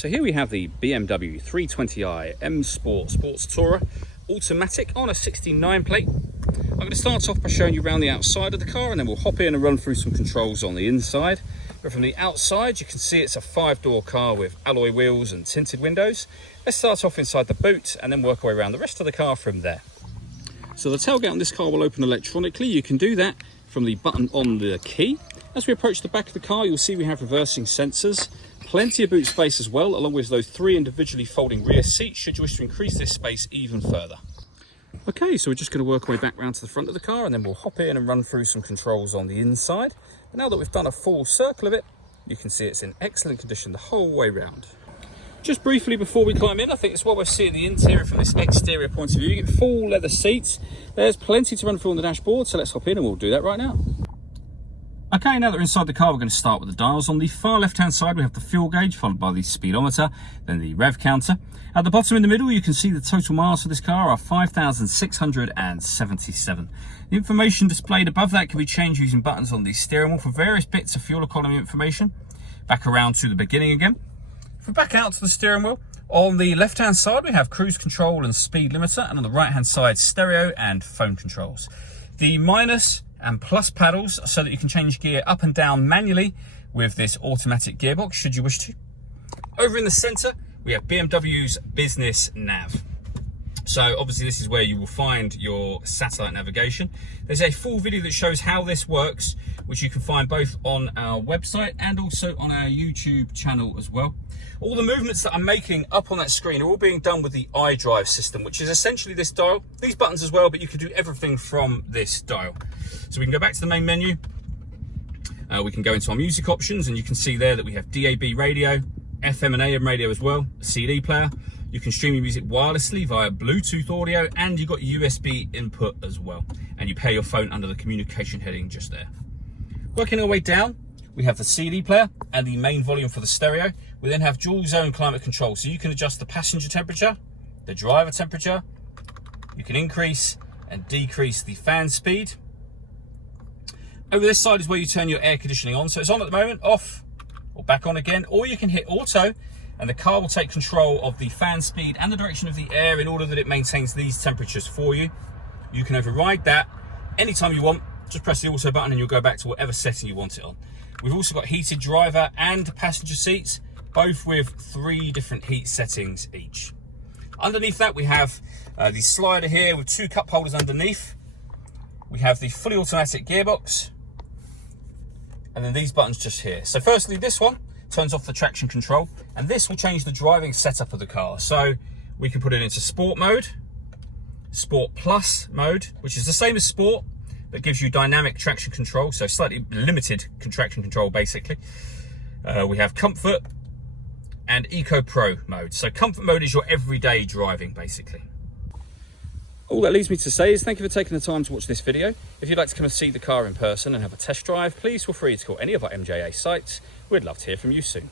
So here we have the BMW 320i M Sport Sports Tourer automatic on a 69 plate. I'm going to start off by showing you around the outside of the car, and then we'll hop in and run through some controls on the inside. But from the outside, you can see it's a 5-door car with alloy wheels and tinted windows. Let's start off inside the boot and then work our way around the rest of the car from there. So the tailgate on this car will open electronically. You can do that from the button on the key. As we approach the back of the car, you'll see we have reversing sensors. Plenty of boot space as well, along with those 3 individually folding rear seats should you wish to increase this space even further. Okay, so we're just going to work our way back round to the front of the car, and then we'll hop in and run through some controls on the inside. But now that we've done a full circle of it, you can see it's in excellent condition the whole way round. Just briefly before we climb in, I think it's what we're seeing the interior from this exterior point of view. You get full leather seats. There's plenty to run through on the dashboard, so let's hop in and we'll do that right now. Okay, now that we're inside the car, we're going to start with the dials. On the far left-hand side, we have the fuel gauge, followed by the speedometer, then the rev counter. At the bottom in the middle, you can see the total miles for this car are 5,677. The information displayed above that can be changed using buttons on the steering wheel for various bits of fuel economy information. Back around to the beginning again. If we back out to the steering wheel, on the left-hand side, we have cruise control and speed limiter, and on the right-hand side, stereo and phone controls. The minus and plus paddles so that you can change gear up and down manually with this automatic gearbox should you wish to. Over in the center we have BMW's business nav. So obviously this is where you will find your satellite navigation. There's a full video that shows how this works, which you can find both on our website and also on our YouTube channel as well. All the movements that I'm making up on that screen are all being done with the iDrive system, which is essentially this dial, these buttons as well, but you can do everything from this dial. So we can go back to the main menu. We can go into our music options, and you can see there that we have DAB radio, FM and AM radio as well, a CD player. You can stream your music wirelessly via Bluetooth audio, and you've got USB input as well. And you pair your phone under the communication heading just there. Working our way down, we have the CD player and the main volume for the stereo. We then have dual zone climate control, so you can adjust the passenger temperature, the driver temperature. You can increase and decrease the fan speed. Over this side is where you turn your air conditioning on. So it's on at the moment, off, or back on again, or you can hit auto, and the car will take control of the fan speed and the direction of the air in order that it maintains these temperatures for you. You can override that anytime you want. Just press the auto button and you'll go back to whatever setting you want it on. We've also got heated driver and passenger seats, both with 3 different heat settings each. Underneath that we have the slider here with 2 cup holders underneath. We have the fully automatic gearbox, and then these buttons just here. So firstly, this one turns off the traction control, and this will change the driving setup of the car. So we can put it into sport mode, sport plus mode, which is the same as sport, but gives you dynamic traction control, so slightly limited traction control basically. We have comfort and Eco Pro mode. So comfort mode is your everyday driving basically. All that leaves me to say is thank you for taking the time to watch this video. If you'd like to come and see the car in person and have a test drive, please feel free to call any of our MJA sites. We'd love to hear from you soon.